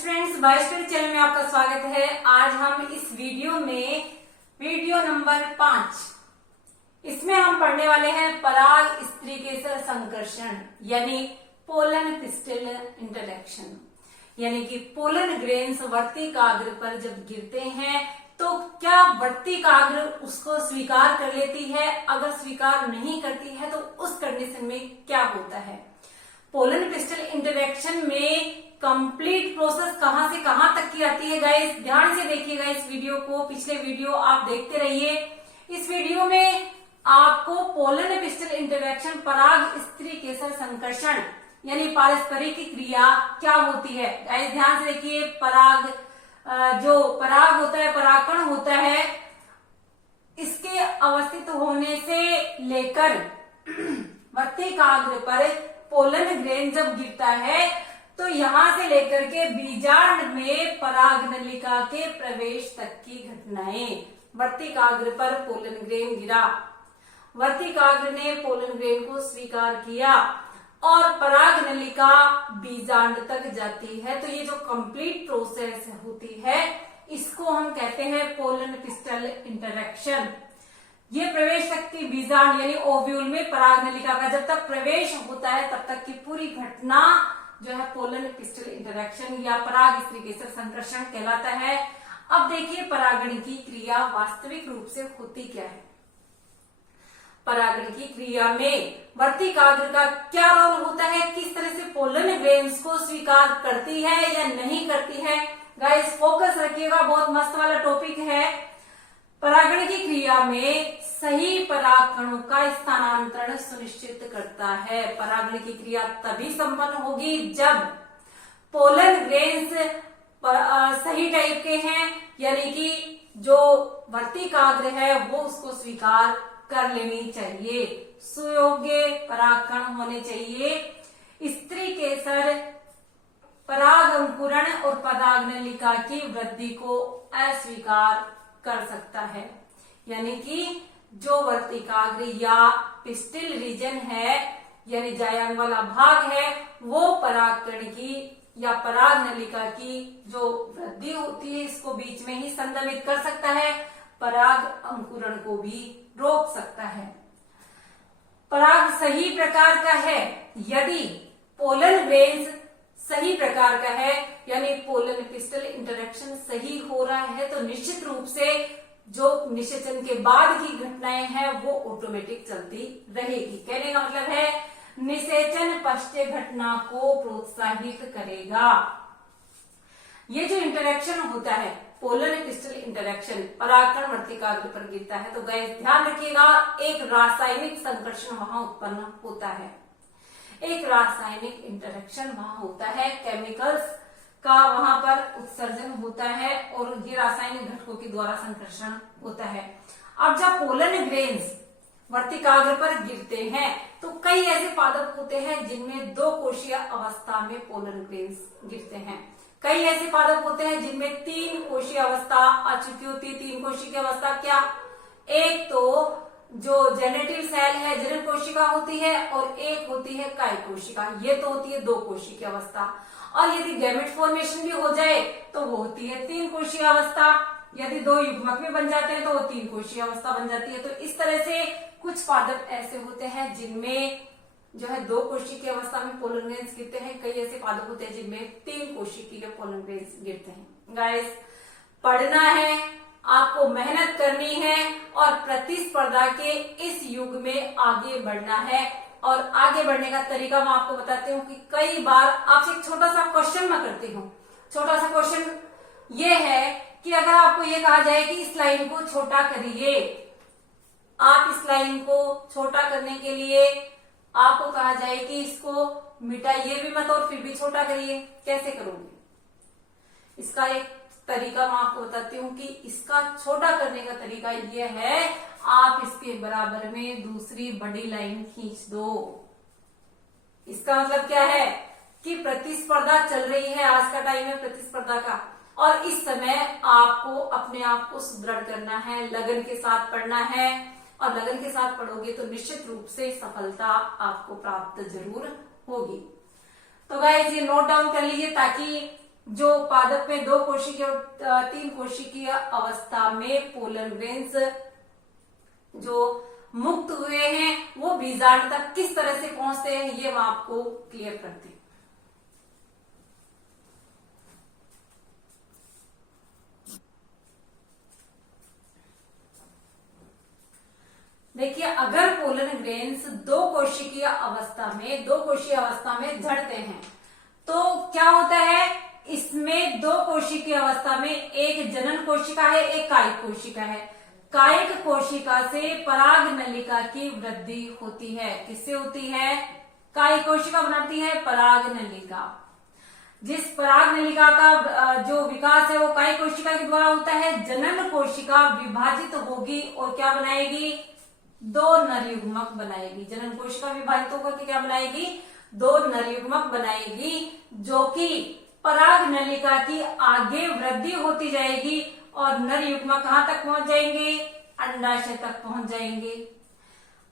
Students, बायोस्टडी channel में आपका स्वागत है। आज हम इस वीडियो में वीडियो नंबर 5 इसमें हम पढ़ने वाले हैं पराग स्त्रीकेसर संकर्षण यानी पोलन पिस्टिल इंटरेक्शन। यानी कि पोलन ग्रेन्स वर्तिकाग्र पर जब गिरते हैं तो क्या वर्तिकाग्र उसको स्वीकार कर लेती है, अगर स्वीकार नहीं करती है तो उस कंडीशन में क्या होता है। पोलन पिस्टिल इंटरेक्शन में कंप्लीट प्रोसेस कहां से कहां तक की आती है। गाइस ध्यान से देखिएगा इस वीडियो को, पिछले वीडियो आप देखते रहिए। इस वीडियो में आपको पोलन पिस्टिल इंटरेक्शन पराग स्त्रीकेसर संकर्षण यानी पारस्परिक क्रिया क्या होती है। गाइस ध्यान से देखिए, पराग जो पराग होता है, परागकण होता है, इसके अवस्थित होने से लेकर वर्तिकाग्र पर पोलन ग्रेन जब गिरता है तो यहां से लेकर के बीजांड में परागनलिका के प्रवेश तक की घटनाएं। वर्तिकाग्र पर पोलन ग्रेन गिरा, वर्तिकाग्र ने पोलन ग्रेन को स्वीकार किया और परागनलिका बीजांड तक जाती है। तो ये जो कंप्लीट प्रोसेस होती है इसको हम कहते हैं पोलन पिस्टल इंटरेक्शन। ये प्रवेश तक की बीजांड यानी ओव्यूल में परागनलिका का जब तक प्रवेश होता है तब तक की पूरी घटना जो है पोलन पिस्टल इंटरेक्शन या पराग स्त्रीकेसर संकर्षण कहलाता है। अब देखिए परागण की क्रिया वास्तविक रूप से होती क्या है। परागण की क्रिया में वर्तिकाग्र का क्या रोल होता है, किस तरह से पोलन ग्रेन्स को स्वीकार करती है या नहीं करती है। गाइस फोकस रखिएगा, बहुत मस्त वाला टॉपिक है। परागण की क्रिया में सही परागकणों का स्थानांतरण सुनिश्चित करता है। परागण की क्रिया तभी संपन्न होगी जब पोलन ग्रेन्स सही टाइप के हैं, यानी कि जो वर्तिकाग्र है वो उसको स्वीकार कर लेनी चाहिए। सुयोग्य परागकण होने चाहिए। स्त्रीकेसर पराग अंकुरण और परागनलिका की वृद्धि को अस्वीकार कर सकता है। यानी कि जो वर्तिकाग्र या पिस्टिल रीजन है यानी जायांग वाला भाग है वो परागकण की या परागनलिका की जो वृद्धि होती है इसको बीच में ही संदमित कर सकता है, पराग अंकुरण को भी रोक सकता है। पराग सही प्रकार का है यदि पोलन ग्रेन्स सही प्रकार का है यानी पोलन पिस्टल इंटरेक्शन सही हो रहा है तो निश्चित रूप से जो निषेचन के बाद की घटनाएं हैं वो ऑटोमेटिक चलती रहेगी। कहने का मतलब है निषेचन पश्चात घटना को प्रोत्साहित करेगा। ये जो इंटरेक्शन होता है पोलन पिस्टल इंटरेक्शन, परागकण वर्तिकाग्र पर गिरता है तो गाइस ध्यान रखिएगा एक रासायनिक संकर्षण वहां उत्पन्न होता है, एक रासायनिक इंटरेक्शन वहां होता है, केमिकल्स का वहां पर उत्सर्जन होता है और ये रासायनिक घटकों के द्वारा संकर्षण होता है। अब जब पोलन ग्रेन्स वर्तिकाग्र पर गिरते हैं तो कई ऐसे पादप होते हैं जिनमें दो कोशीय अवस्था में पोलन ग्रेन्स गिरते हैं। कई ऐसे पादप होते हैं जिनमें तीन कोशीय अवस्था आ चुकी होती है। तीन कोशी की अवस्था क्या, एक तो जो जेनेटिव सेल है जनन कोशिका होती है और एक होती है काय कोशिका, ये तो होती है दो कोशी की अवस्था। और यदि गैमेट फॉर्मेशन भी हो जाए तो वो होती है तीन कोशीय अवस्था। यदि दो युग्मक भी बन जाते हैं तो वो तीन कोशीय अवस्था बन जाती है। तो इस तरह से कुछ पादप ऐसे होते हैं जिनमें जो है दो कोशी की अवस्था में पोलन ग्रेन्स गिरते हैं, कई ऐसे पादप होते हैं जिनमें तीन कोशी के पोलन ग्रेन्स गिरते हैं। गाइस पढ़ना है, आपको मेहनत करनी है और प्रतिस्पर्धा के इस युग में आगे बढ़ना है। और आगे बढ़ने का तरीका मैं आपको बताती हूँ कि कई बार आपसे एक छोटा सा क्वेश्चन मैं करती हूँ। छोटा सा क्वेश्चन ये है कि अगर आपको ये कहा जाए कि इस लाइन को छोटा करिए, आप इस लाइन को छोटा करने के लिए आपको कहा जाए कि इसको मिटाइए भी मत और फिर भी छोटा करिए, कैसे करोगे। इसका एक तरीका मैं आपको बताती हूँ कि इसका छोटा करने का तरीका यह है, आप इसके बराबर में दूसरी बड़ी लाइन खींच दो। इसका मतलब क्या है कि प्रतिस्पर्धा चल रही है, आज का टाइम है प्रतिस्पर्धा का और इस समय आपको अपने आप को सुदृढ़ करना है, लगन के साथ पढ़ना है और लगन के साथ पढ़ोगे तो निश्चित रूप से सफलता आपको प्राप्त जरूर होगी। तो गाइस ये नोट डाउन कर लीजिए ताकि जो पादप में 2 कोशिकीय और 3 कोशिकीय अवस्था में पोलन ग्रेन्स जो मुक्त हुए हैं वो बीजांड तक किस तरह से पहुंचते हैं, ये मैं आपको क्लियर करती हूं। देखिए, अगर पोलन ग्रेन्स 2 कोशिकीय अवस्था में झड़ते हैं तो क्या होता है, इसमें 2 कोशिकीय अवस्था में एक जनन कोशिका है, एक कायिक कोशिका है। कायिक कोशिका से पराग नलिका की वृद्धि होती है। किससे होती है? कायिक कोशिका बनाती है पराग नलिका। जिस पराग नलिका का जो विकास है वो कायिक कोशिका के द्वारा होता है। जनन कोशिका विभाजित होगी और क्या बनाएगी? 2 नर युग्मक बनाएगी। जनन कोशिका विभाजित होकर के क्या बनाएगी? 2 नर युग्मक बनाएगी, जो कि पराग नलिका की आगे वृद्धि होती जाएगी और नर युग्मक कहां तक पहुंच जाएंगे? अंडाशय तक पहुंच जाएंगे।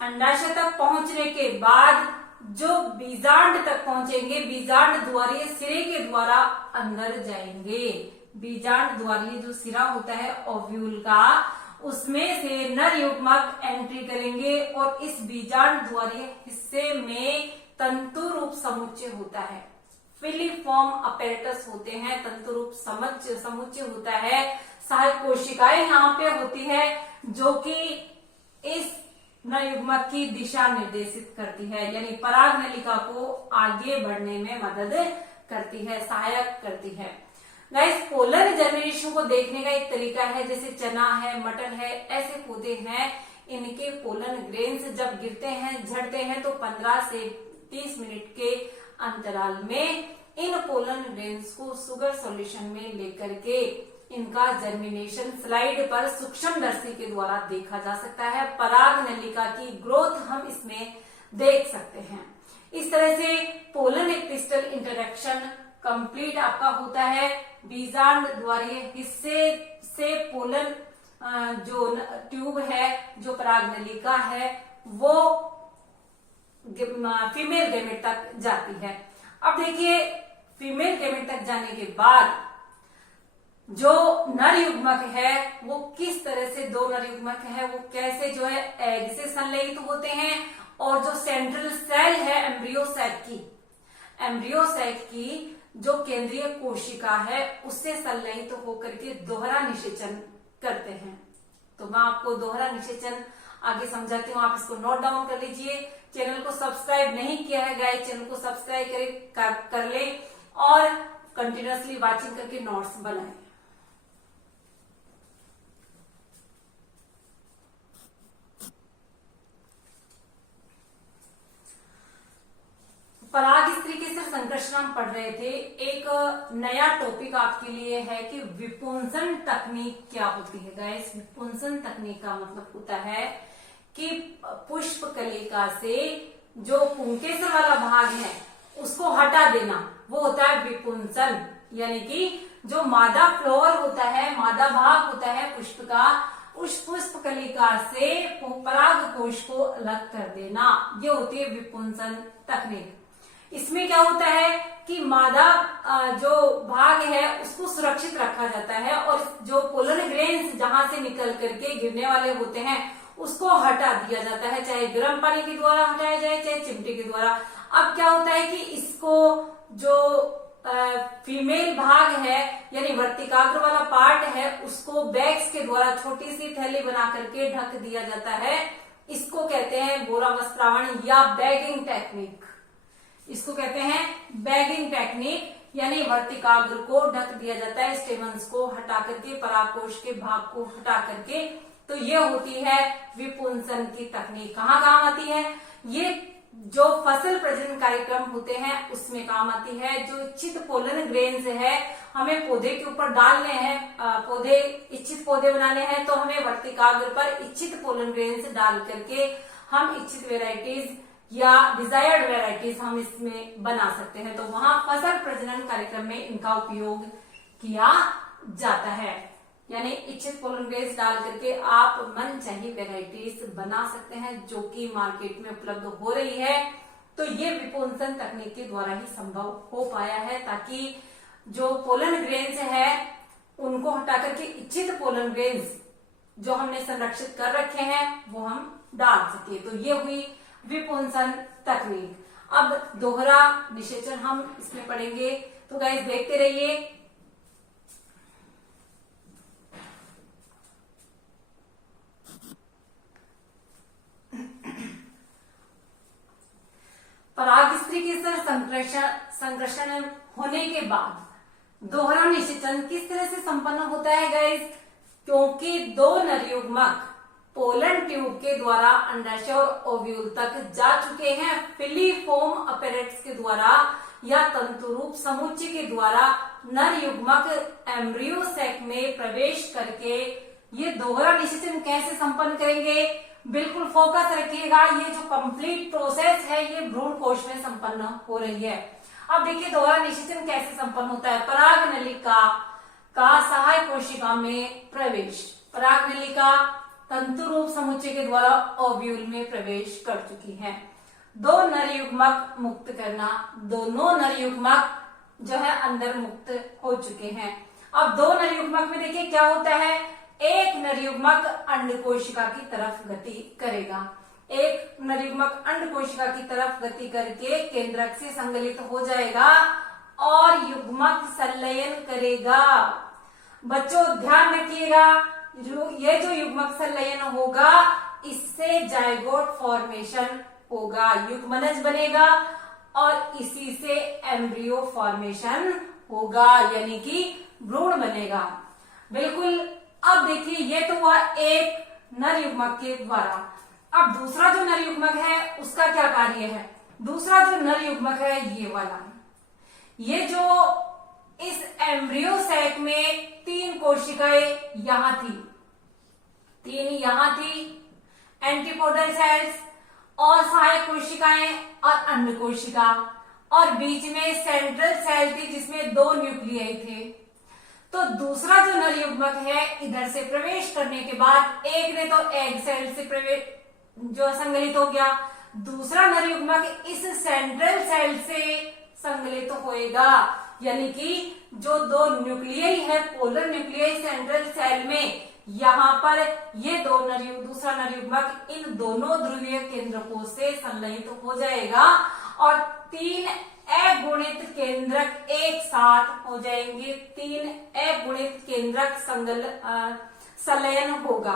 अंडाशय तक पहुंचने के बाद जो बीजांड तक पहुंचेंगे, बीजांड द्वारीय सिरे के द्वारा अंदर जाएंगे। बीजांड द्वारीय जो सिरा होता है ओव्यूल का, उसमें से नर युग्मक एंट्री करेंगे और इस बीजांड द्वारीय हिस्से में तंतु रूप समुच्चय होता है। फिलीफॉर्म अपैरेटस होते हैं, तंतु रूप समुच्चय होता है। सहायक कोशिकाएं यहाँ पे होती है जो कि इस नर युग्मक की दिशा निर्देशित करती है, यानी पराग नलिका को आगे बढ़ने में मदद करती है, सहायक करती है। गाइस, पोलन जर्मिनेशन को देखने का एक तरीका है, जैसे चना है, मटर है, ऐसे पौधे हैं, इनके पोलन ग्रेन्स जब गिरते हैं, झड़ते हैं तो 15 से 30 मिनट के अंतराल में इन पोलन ग्रेन्स को शुगर सॉल्यूशन में लेकर के इनका जर्मिनेशन स्लाइड पर सूक्ष्मदर्शी के द्वारा देखा जा सकता है। पराग नलिका की ग्रोथ हम इसमें देख सकते हैं। इस तरह से पोलन एपिस्टल इंटरेक्शन कंप्लीट आपका होता है। बीजांड द्वारीय हिस्से से पोलन जो ट्यूब है, जो पराग नलिका है, वो फीमेल गैमेट तक जाती है। अब देखिए, फीमेल गैमेट तक जाने के बाद जो नर युग्मक है वो किस तरह से, 2 नर युग्मक है वो कैसे जो है एग से संलयित होते हैं, और जो सेंट्रल सेल है एम्ब्रियोसाइट की जो केंद्रीय कोशिका है उससे संलयित होकर के दोहरा निषेचन करते हैं। तो मैं आपको दोहरा निषेचन आगे समझाती हूँ, आप इसको नोट डाउन कर लीजिए। चैनल को सब्सक्राइब नहीं किया है गाइस, चैनल को सब्सक्राइब कर ले और कंटिन्यूअसली वाचिंग करके नोट्स बनाएं। पराग इस तरीके से संकर्षण हम पढ़ रहे थे। एक नया टॉपिक आपके लिए है कि विपुंसन तकनीक क्या होती है। गाइस, विपुंसन तकनीक का मतलब होता है कि पुष्प कलिका से जो पुंकेसर वाला भाग है उसको हटा देना, वो होता है विपुंसन। यानी कि जो मादा फ्लोर होता है, मादा भाग होता है पुष्प का, उस पुष्प कलिका से पराग कोश को अलग कर देना, ये होती है विपुंसन तकनीक। इसमें क्या होता है कि मादा जो भाग है उसको सुरक्षित रखा जाता है और जो पोलन ग्रेन्स जहां से निकल करके गिरने वाले होते हैं उसको हटा दिया जाता है, चाहे गर्म पानी के द्वारा हटाया जाए, चाहे चिमटे के द्वारा। अब क्या होता है कि इसको जो फीमेल भाग है यानी वर्तिकाग्र वाला पार्ट है उसको बैग्स के द्वारा छोटी सी थैली बना करके ढक दिया जाता है। इसको कहते हैं बोरा वस्त्रावण या बैगिंग टेक्निक। इसको कहते हैं बैगिंग टेक्निक, यानी वर्तिकाग्र को ढक दिया जाता है, स्टेमन्स को हटा करके, परागकोश के भाग को हटा करके। तो ये होती है विपुंसन की तकनीक। कहाँ काम आती है ये? जो फसल प्रजनन कार्यक्रम होते हैं उसमें काम आती है। जो इच्छित पोलन ग्रेन्स है हमें पौधे के ऊपर डालने हैं, इच्छित पौधे बनाने हैं, तो हमें वर्तिकाग्र पर इच्छित पोलन ग्रेन्स डाल करके हम इच्छित वेराइटीज या डिजायर्ड वेराइटीज हम इसमें बना सकते हैं। तो वहां फसल प्रजनन कार्यक्रम में इनका उपयोग किया जाता है, यानी इच्छित पोलन ग्रेन्स डाल करके आप मनचाही वेराइटीज बना सकते हैं जो कि मार्केट में उपलब्ध हो रही है। तो ये विपुंसन तकनीक के द्वारा ही संभव हो पाया है, ताकि जो पोलन ग्रेन्स है उनको हटा करके इच्छित पोलन ग्रेन्स जो हमने संरक्षित कर रखे हैं वो हम डाल सके। तो ये हुई विपुंसन तकनीक। अब दोहरा निषेचन हम इसमें पढ़ेंगे, तो गाइस देखते रहिए। परागस्त्री के संकर्षण होने के बाद दोहरा निषेचन किस तरह से संपन्न होता है गाइस? क्योंकि दो नरयुग्मक पोलन ट्यूब के द्वारा अंडाशय और ओव्यूल तक जा चुके हैं, फिलीफोम अपैरेट्स के द्वारा या तंतुरूप समुच्चय के द्वारा नरयुग्मक एम्ब्रियो सैक में प्रवेश करके ये दोहरा निषेचन कैसे संपन्न करेंगे? बिल्कुल फोकस रखिएगा, ये जो कंप्लीट प्रोसेस है ये भ्रूण कोश में संपन्न हो रही है। अब देखिए दोहरा निषेचन कैसे संपन्न होता है। पराग नलिका का सहाय कोशिका में प्रवेश, पराग नलिका तंतुरूप समुच्चय के द्वारा ओव्यूल में प्रवेश कर चुकी है। दो नरयुग्मक मुक्त करना, दोनों नरयुग्मक जो है अंदर मुक्त हो चुके हैं। अब दो नरयुग्मक में देखिए क्या होता है, एक नरयुग्मक अंड कोशिका की तरफ गति करेगा, एक नरयुग्मक अंड कोशिका की तरफ गति करके केंद्रक से संगलित हो जाएगा और युग्मक संलयन करेगा। बच्चों ध्यान रखिएगा, ये जो युग्मक संलयन होगा इससे जाइगोट फॉर्मेशन होगा, युग्मनज बनेगा और इसी से एम्ब्रियो फॉर्मेशन होगा, यानी कि भ्रूण बनेगा। बिल्कुल। अब देखिए ये तो हुआ एक नर युग्मक के द्वारा। अब दूसरा जो नर युग्मक है उसका क्या कार्य है? दूसरा जो नर युग्मक है ये वाला, ये जो इस एम्ब्रियो सैक में 3 कोशिकाएं यहां थी, 3 यहां थी, एंटीपोडल सेल्स और सहायक कोशिकाएं और अंड कोशिका, और बीच में सेंट्रल सेल थी जिसमें 2 न्यूक्लियाई थे। तो दूसरा जो नर युग्मक है इधर से प्रवेश करने के बाद एक ने तो एग सेल से प्रवेश जो संगलित हो गया, दूसरा नर युग्मक इस सेंट्रल सेल से संगलित होएगा, यानी कि जो 2 न्यूक्लियाई है पोलर न्यूक्लियाई सेंट्रल सेल में, यहाँ पर ये दूसरा नर युग्मक इन दोनों ध्रुवीय केंद्रकों से संलयित हो जाएगा और 3 अगुणित केंद्रक एक साथ हो जाएंगे, 3 अगुणित केंद्रक संलयन होगा,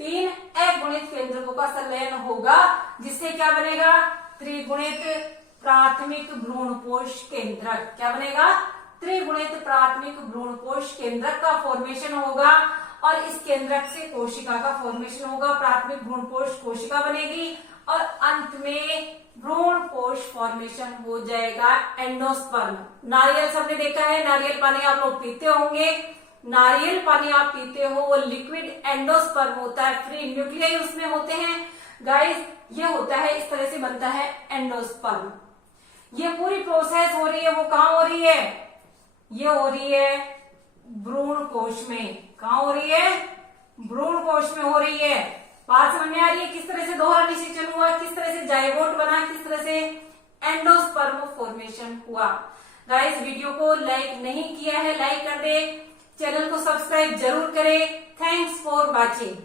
3 अगुणित केंद्रकों का संलयन होगा, जिससे क्या बनेगा? त्रिगुणित प्राथमिक भ्रूणपोष केंद्रक। क्या बनेगा? त्रिगुणित प्राथमिक भ्रूणपोष केंद्रक का फॉर्मेशन होगा और इस केंद्रक से कोशिका का फॉर्मेशन होगा, प्राथमिक भ्रूणपोष कोशिका बनेगी और अंत में भ्रूणपोष फॉर्मेशन हो जाएगा, एंडोस्पर्म। नारियल सबने देखा है, नारियल पानी आप लोग पीते होंगे, नारियल पानी आप पीते हो, वो लिक्विड एंडोस्पर्म होता है, फ्री न्यूक्लियाई उसमें होते हैं गाइस, ये होता है, इस तरह से बनता है एंडोस्पर्म। ये पूरी प्रोसेस हो रही है, वो कहाँ हो रही है? ये हो रही है भ्रूण कोश में। कहाँ हो रही है? भ्रूण कोश में हो रही है। बात समझ में आ रही है किस तरह से दोहरा निषेचन हुआ, किस तरह से जाइगोट बना, किस तरह से एंडोस्पर्म फॉर्मेशन हुआ। गाइस वीडियो को लाइक नहीं किया है, लाइक कर दे, चैनल को सब्सक्राइब जरूर करें। Thanks for watching.